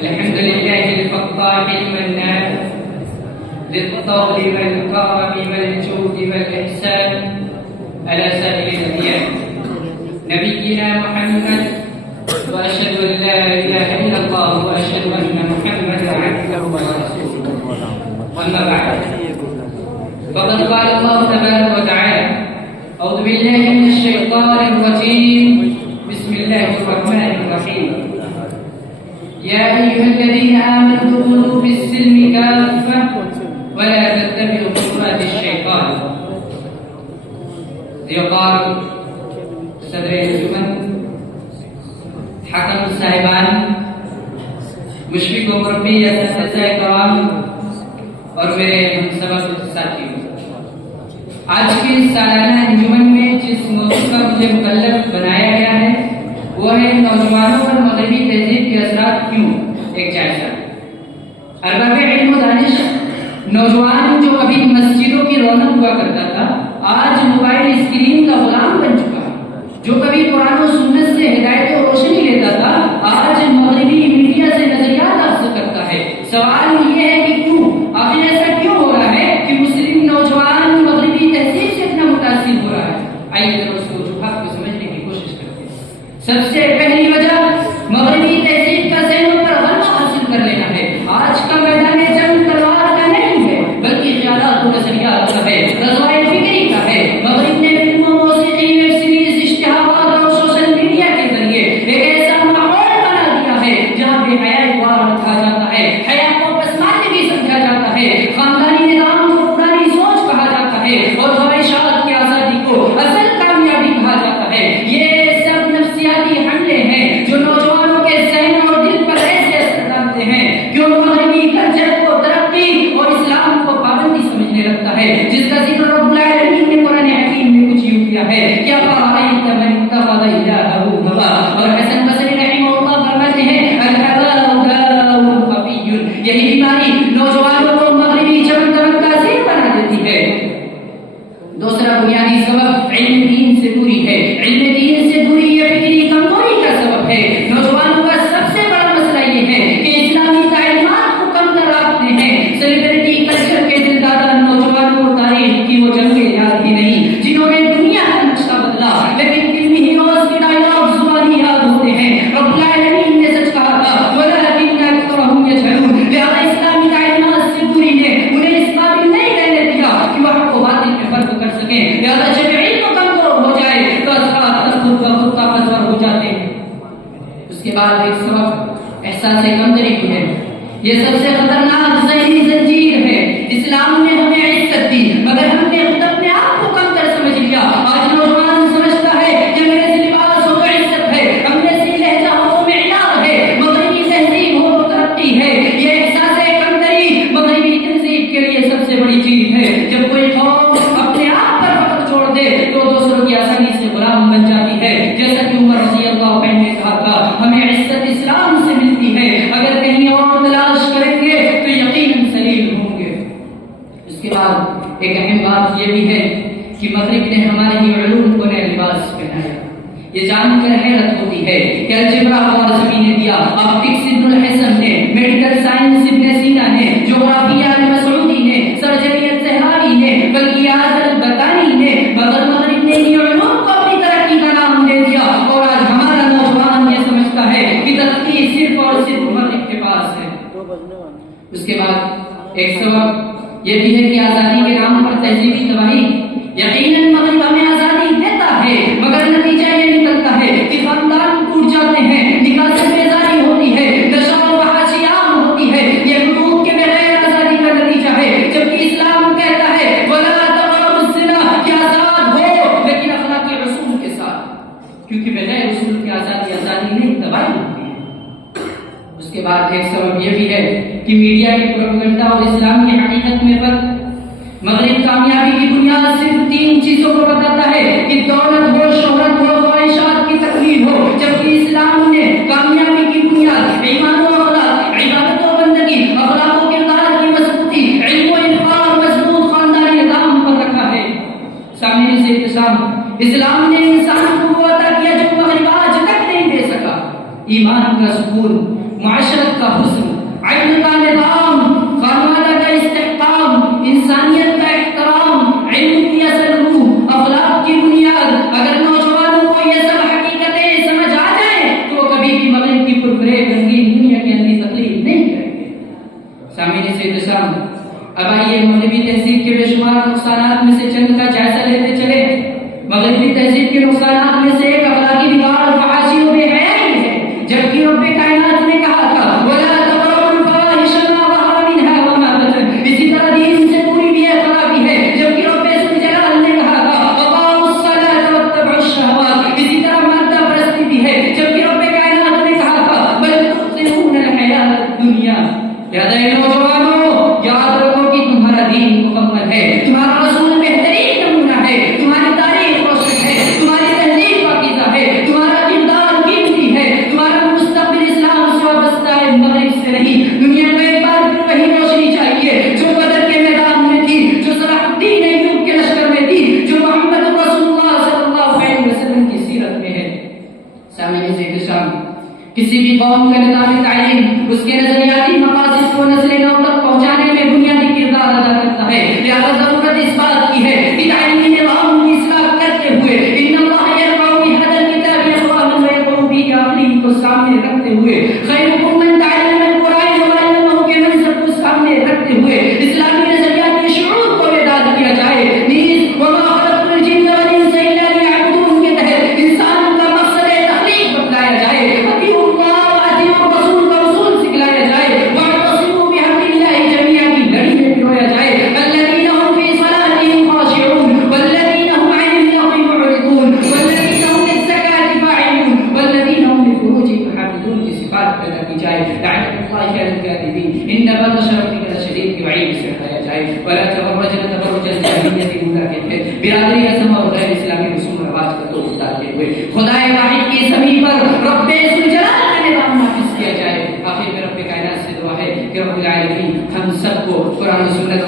الحمد لله الفتاح المنان للطول والكرم والجود والإحسان على سائر الأديان نبينا محمد وأشهد أن لا إله إلا الله وأشهد أن محمدا عبده ورسوله أما بعد فقد قال الله تبارك وتعالى أعوذ بالله من الشيطان الرجيم بسم الله الرحمن الرحيم يا أيها الذين آمنوا ادخلوا في السلم كافة ولا تتبعوا خطوات الشيطان دیوبار صدر انجمن حکم صاحبان مشفق و مربی اساتذہ کرام اور میرے ہم سبق ساتھیوں، آج کی سالانہ انجمن میں جس موضوع کا مجھے مکلف بنایا گیا ہے وہ ہے نوجوانوں پر مغربی تہذیب کے اثرات کیوں، ایک جائزہ۔ ارباب علم و دانش، نوجوان جو ابھی مسجدوں کی رونق ہوا کرتا تھا آج موبائل اسکرین کا غلام بن چکا ہے، جو کبھی قرآن و سنت سے ہدایت و روشنی لیتا تھا آج مغربی میڈیا سے نظریات حاصل کرتا ہے۔ سوال یہ ہے کہ کیوں، آخر ایسا کیوں ہو رہا ہے کہ مسلم نوجوان مغربی تہذیب سے اتنا متاثر ہو رہا ہے؟ آئیے ذرا اس وجوہات کو سمجھنے کی کوشش کرتے ہیں۔ سب سے پہلی وجہ مغربی تہذیب کا ذہنوں پر غلبہ حاصل کر لینا ہے۔ آج کا میدان جنگ تلوار کا نہیں ہے بلکہ خیالات و نظریات کا ہے، رضائے فکری کا ہے۔ مغرب نے فلموں، موسیقی، ویب سیریز، اشتہارات اور سوشل میڈیا کے ذریعے ایک ایسا ماحول بنا دیا ہے جہاں بے حیائی کو رکھا جاتا ہے، حیا کو پسماندگی سمجھا جاتا ہے، خاندانی نظام کو پرانی سوچ کہا جاتا ہے اور خواہشات کی آزادی کو اصل کامیابی کہا جاتا ہے۔ یہ سب نفسیاتی حملے ہیں جو نوجوانوں کے ذہن اور دل پر ایسے اثر ڈالتے ہیں کہ وہ مغربی کلچر کو ترقی اور اسلام کو پابندی سمجھنے لگتا ہے، جس کا ذکر رب العالمین نے قرآن حکیم میں کچھ یوں کیا ہے کہ افرأیت من اتخذ الہہ ہوا، اور حسن بصری رحمہ اللہ فرماتے ہیں الہوا داء خفی، یہی بیماری نوجوانوں کو مغربی چمن طرف کا ذہن بنا دیتی ہے۔ دوسرا بنیادی سبب علم دین سے دوری ہے۔ علم دین سے دوری یہ فکری کمزوری کا سبب ہے۔ نوجوانوں کا سب سے بڑا مسئلہ یہ ہے کہ اسلامی تعلیمات کو کم تر رکھتے ہیں۔ سیلیبریٹی کلچر کے دلدادہ نوجوانوں کو تاریخ کی وہ جنگیں یاد ہی نہیں جنہوں نے دنیا کا نقشہ بدلا، لیکن فلمی ہیروز کے ڈائلاگ زبانی یاد ہوتے ہیں۔ رب العالمین نے سچ کہا تھا وَلَٰكِنَّ أَكْثَرَهُمْ يَجْهَلُونَ، لہذا اسلامی تعلیمات سے دوری نے انہیں اس قابل نہیں رہنے دیا کہ وہ حق و باطل میں فرق کر سکیں۔ لہذا جب علم کمزور ہو جائے تو اثرات خود بخود طاقتور ہو جاتے ہیں۔ اس کے بعد ایک سبب احساس کمتری بھی ہے۔ یہ سب سے خطرناک ذہنی زنجیر ہے۔ اسلام نے ہمیں عزت دی مگر ہم نے خود اپنے آپ کو کمتر سمجھ لیا۔ آج نوجوان سمجھتا ہے کہ میرے سے لباس ہو تو عزت ہے، اپنے سے لہجہ ہو تو معیار ہے، مغربی تہذیب ہو تو ترقی ہے۔ یہ احساس کمتری مغربی تہذیب کے لیے سب سے بڑی چیز ہے۔ جب کوئی قوم اپنے آپ پر فخر چھوڑ دے تو دوسروں کی آسانی سے غلام بن جاتی ہے۔ جیسا کہ عمر رضی اللہ عنہ نے کہا تھا ہمیں عزت اسلام سے ملتی ہے، اگر کہیں اور تلاش کریں گے تو یقیناً ذلیل ہوں گے۔ اس کے بعد ایک اہم بات یہ بھی ہے کہ مغرب نے ہمارے ہی علوم کو نیا لباس پہنایا۔ یہ جان کر حیرت ہوتی ہے کہ الجبرا خوارزمی نے دیا، آپٹکس ابن الحسن نے، میڈیکل سائنس ابن سینا نے، جغرافیہ المسعودی نے، سرجری الزہراوی نے، بلقیاس البطانی نے، مگر مغرب نے یہ علوم کو اپنی ترقی کا نام دے دیا اور آج ہمارا نوجوان یہ سمجھتا ہے کہ ترقی صرف اور صرف مغرب کے پاس ہے۔ اس کے بعد ایک سبب یہ بھی ہے کہ آزادی کے نام پر تہذیبی تباہی۔ یقیناً مغرب ہمیں آزادی دیتا ہے مگر نتیجہ یہ نکلتا ہے کہ خاندان ٹوٹ جاتے ہیں، نکاح سے بیزاری ہوتی ہے، نشہ و فحاشی عام ہوتی ہے۔ یہ حقوق کے بغیر آزادی کا نتیجہ ہے، جبکہ اسلام کہتا ہے وَلَا تَقْرَبُوا الزِّنَا کہ آزاد ہو لیکن اخلاقی اصول کے ساتھ، کیونکہ بغیر اصول کی آزادی نہیں تباہی ہوتی ہے۔ اس کے بعد ایک سبب یہ بھی ہے کہ میڈیا کی پروپیگنڈا اور اسلامی حقیقت میں فرق۔ مغرب کامیابی کی بنیاد صرف 3 چیزوں کو بتاتا ہے کہ دولت ہو، شہرت ہو، خواہشات کی تکمیل ہو، جبکہ اسلام نے کامیابی کی بنیاد ایمان و اخلاق، عبادت و بندگی، اخلاق و کردار کی مضبوطی، علم و انفاق اور مضبوط خاندانی نظام پر رکھا ہے۔ سامنے سے احتسام، اسلام نے انسان کو وہ عطا کیا جو مغرب آج تک نہیں دے سکا، ایمان کا سکون، معاشرت کا حسن، عدل کا نظام، خانوادہ کا استحکام، انسانیت کا احترام، علم کی اصل روح، اخلاق کی بنیاد، اگر نوجوانوں کو یہ سب حقیقتیں سمجھ آ جائیں تو وہ کبھی بھی مغرب کی پرفریب رنگین دنیا کے اندر تقلید نہیں کریں گے۔ سامعین سے احترام، اب آئیے مغربی تہذیب کے بے شمار نقصانات میں سے چند کا جائزہ لیتے چلے۔ مغربی تہذیب کے نقصانات میں سے ایک اخلاقی بگاڑ، فحاشی و بے حیائی ہے، جبکہ رب کائنات نے کہا تھا وَلَا تَقْرَبُوا الْفَوَاحِشَ مَا ظَهَرَ مِنْهَا وَمَا بَطَنَ، اسی طرح دین سے پوری بھی خرابی ہے، جبکہ رب ذوالجلال نے کہا تھا وَأَقَامُوا الصَّلَاةَ وَاتَّبَعُوا الشَّهَوَاتِ، اسی طرح مادہ پرستی بھی ہے، جبکہ رب کائنات نے کہا تھا بَلْ تُؤْثِرُونَ الْحَيَاةَ الدُّنْيَا۔ یاد ہے نوجوانوں، یاد رکھو کہ تمہارا دین مکمل ہے، تمہارا رسول بہترین نمونہ ہے، تمہاری تاریخ روشن ہے، تمہاری تہذیب پاکیزہ ہے، تمہارا کردار قیمتی ہے، تمہارا مستقبل اسلام سے وابستہ ہے، مغرب سے نہیں۔ دنیا کو ایک بار پھر وہی روشنی چاہیے جو بدر کے میدان میں تھی، جو صلاح الدین ایوب کے لشکر میں تھی، جو محمد رسول اللہ صلی اللہ علیہ وسلم کی سیرت میں ہے۔ سامعین سے احترام، کسی بھی قوم کا نظام تعلیم اس کے نظریاتی مقاصد کو نسل نو تک پہنچانے میں بنیادی کردار ادا کرتا ہے، لہذا ضرورت اس بات کی ہے کہ تعلیمی نظام کی اصلاح کرتے ہوئے ان اللہ یرفع بہذا الکتاب اقواما ویضع به آخرین کو سامنے رکھتے ہوئے، خیرکم من تعلم القرآن وعلمہ کے منصب کو سامنے رکھتے ہوئے اسلامی نظریاتی شعور کو بیدار کیا جائے۔ نیز وما خلقت الجن والانس الا لیعبدون کے تحت انسان کا مقصد تخلیق بتلایا جائے، اطیعوا اللہ واطیعوا الرسول کا اصول سکھلایا جائے، واعتصموا بحبل اللہ جميعا کی لڑی میں پرویا جائے، الذین هم فی صلاتهم خاشعون والذین هم عن اللغو معرضون والذین هم للزکاة فاعلون والذین هم لفروجهم حافظون کی صفات پیدا کی جائے۔ لعنۃ اللہ علی الکاذبین، ان بطش ربک لشدید کی وعید سے ہٹایا جائے۔ ولا تبرجن تبرج الجاہلیت الاولی کے تحت برادری اعظم اور غیر اسلامی رسوم و رواج کا توڑ ڈالتے ہوئے خدائے واحد کی زمین پر رب ذوالجلال کا نظام نافذ کیا جائے۔ آخر میں رب کائنات سے دعا ہے کہ رب العالمین ہم سب کو قرآن و سنت